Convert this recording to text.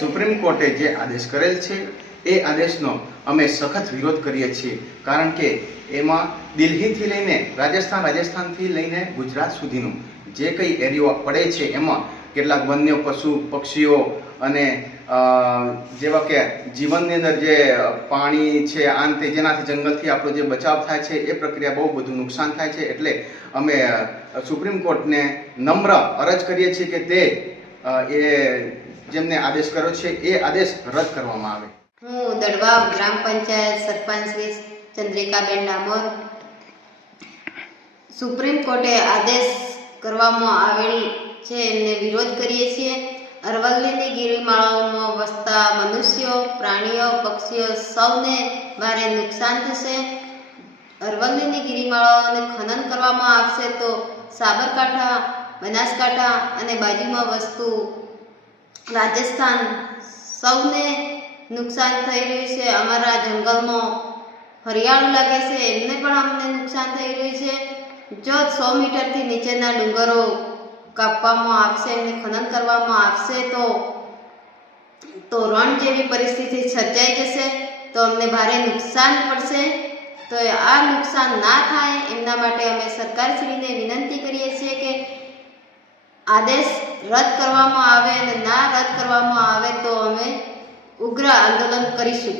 Supreme કોર્ટે જે આદેશ કરેલ છે એ આદેશનો અમે સખત વિરોધ કરીએ છીએ, કારણ કે એમાં દિલ્હીથી લઈને રાજસ્થાનથી લઈને ગુજરાત સુધીનું જે કંઈ એરિયો પડે છે એમાં કેટલાક વન્ય પશુ પક્ષીઓ અને જેવા કે જીવનની અંદર જે પાણી છે આંતે જેનાથી જંગલથી આપણો જે બચાવ થાય છે એ પ્રક્રિયા બહુ બધું નુકસાન થાય છે. એટલે અમે સુપ્રીમ કોર્ટને નમ્ર અરજ કરીએ છીએ કે તે એ જેમને આદેશ કર્યો છે એ આદેશ રદ કરવામાં આવે. હું દડવા ગ્રામ પંચાયત સરપંચ શ્રી ચંદ્રિકાબેન ડામોર. સુપ્રીમ કોર્ટે આદેશ કરવામાં આવેલ છે એમને વિરોધ કરીએ છીએ. અરવલ્લીની ગિરિમાળાઓમાં વસતા મનુષ્યો, પ્રાણીઓ, પક્ષીઓ સૌને ભારે નુકસાન થશે. અરવલ્લીની ગિરિમાળાઓને ખનન કરવામાં આવશે તો સાબરકાંઠા, બનાસકાંઠા અને બાજુમાં વસતું રાજસ્થાન સૌને નુકસાન થઈ રહ્યું છે. અમારા જંગલમાં હરિયાળું લાગે છે એમને પણ અમને નુકસાન થઈ રહ્યું છે. જો 100 મીટરથી નીચેના ડુંગરો કાપવામાં આવશે, એમને ખનન કરવામાં આવશે તો રણ જેવી પરિસ્થિતિ સર્જાઈ જશે, તો અમને ભારે નુકસાન પડશે. તો આ નુકસાન ના થાય એમના માટે અમે સરકારશ્રીને વિનંતી કરીએ છીએ કે આદેશ રદ કરવામાં આવે, અને ના રદ કરવામાં આવે તો અમે ઉગ્ર આંદોલન કરીશું.